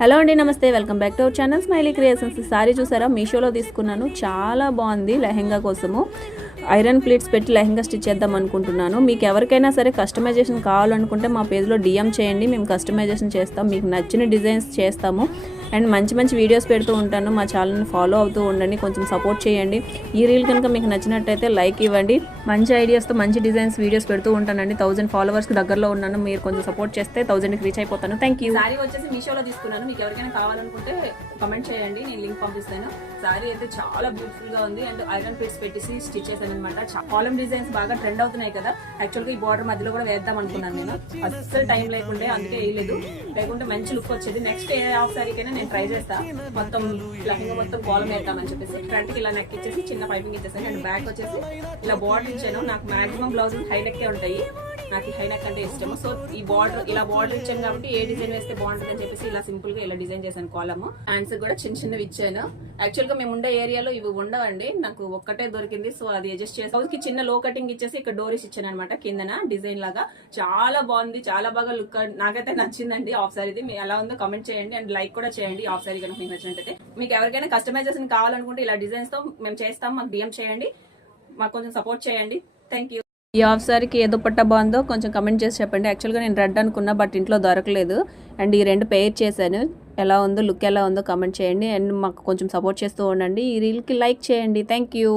Hello అండి, నమస్తే. Welcome back to our channel smiley creations. ఈ సారీ చూసారా, మీషోలో తీసుకున్నాను. చాలా బాగుంది. లెహెంగా కోసము ఐరన్ ప్లీట్స్ పెట్టి లెహెంగా స్టిచ్ చేద్దాం అనుకుంటున్నాను. మీకు ఎవరికైనా సరే కస్టమైజేషన్ కావాలనుకుంటే మా పేజ్లో డిఎం చేయండి, మేము కస్టమైజేషన్ చేస్తాం. మీకు నచ్చిన డిజైన్స్ చేస్తాము. అండ్ మంచి మంచి వీడియోస్ పెడుతూ ఉంటాను. మా ఛానల్ని ఫాలో అవుతూ ఉండండి, కొంచెం సపోర్ట్ చేయండి. ఈ రీల్ కనుక మీకు నచ్చినట్టయితే లైక్ ఇవ్వండి. మంచి ఐడియాస్తో మంచి డిజైన్స్ వీడియోస్ పెడుతూ ఉంటానండి. 1000 ఫాలోవర్స్కి దగ్గరలో ఉన్నాను. మీరు కొంచెం సపోర్ట్ చేస్తే 1000కి రీచ్ అయిపోతాను. Thank you. సారీ వచ్చేసి మీషోలో తీసుకున్నాను. మీకు ఎవరికైనా కావాలనుకుంటే కమెంట్ చేయండి, నేను లింక్ పంపిస్తాను. సారీ అయితే చాలా బ్యూటిఫుల్ గా ఉంది. అండ్ ఐరన్ ప్లీట్స్ పెట్టేసి స్టిచ్ చేశాను అనమాట. కాలమ్ డిజైన్స్ బాగా ట్రెండ్ అవుతున్నాయి కదా. యాక్చువల్గా ఈ బార్డర్ మధ్యలో కూడా వేద్దాం అనుకున్నాను నేను. అస్సలు టైం లేకుంటే అందుకే వేయలేదు. లేకుంటే మంచి లుక్ వచ్చేది. నెక్స్ట్ ఏ హాఫ్ సారీకైనా నేను ట్రై చేస్తా. మొత్తం లెహంగా మొత్తం కాలం వేద్దామని చెప్పేసి ఫ్రంట్ కి ఇలా నెక్ ఇచ్చేసి చిన్న పైపింగ్ ఇచ్చేసాను. అండ్ బ్యాక్ వచ్చేసి ఇలా బార్డర్ ఇచ్చాను. నాకు మాక్సిమం బ్లౌజ్ హై నెక్కే ఉంటాయి. నాకు హై నెక్ అంటే ఇష్టము. సో ఈ బార్డర్ ఇలా బార్డర్ ఇచ్చాను కాబట్టి ఏ డిజైన్ వేస్తే బాగుంటుంది అని చెప్పేసి ఇలా సింపుల్ గా ఇలా డిజైన్ చేశాను. కాలమ్ హ్యాండ్స్ కూడా చిన్న చిన్నవి ఇచ్చాను. యాక్చువల్ గా మేము ఉండే ఏరియాలో ఇవి ఉండవండి, నాకు ఒక్కటే దొరికింది. సో అది అడ్జస్ట్ చేసి హౌస్ కి చిన్న లో కటింగ్ ఇచ్చేసి ఇక్కడ డోరీస్ ఇచ్చాను అనమాట. కిందన డిజైన్ లాగా చాలా బాగుంది. చాలా బాగా లుక్ నాకైతే నచ్చిందండి. ఆఫ్ సారీది మీ ఎలా ఉందో కామెంట్ చేయండి అండ్ లైక్ కూడా చేయండి. ఆఫ్ సారీ కనుక మీకు నచ్చినట్టయితే. మీకు ఎవరికైనా కస్టమైజేషన్ కావాలనుకుంటే ఇలా డిజైన్స్ తో మేము చేస్తాం. మాకు డిఎం చేయండి, మాకు కొంచెం సపోర్ట్ చేయండి. Thank you. ఈ హాఫ్ సారీకి ఏ దుపట్టా బాగుందో కొంచెం కమెంట్ చేసి చెప్పండి. యాక్చువల్గా నేను రెడ్ అనుకున్నా, బట్ ఇంట్లో దొరకలేదు. అండ్ ఈ రెండు పేర్ చేశాను. ఎలా ఉందో, లుక్ ఎలా ఉందో కమెంట్ చేయండి. అండ్ మాకు కొంచెం సపోర్ట్ చేస్తూ ఉండండి. ఈ రీల్కి లైక్ చేయండి. Thank you.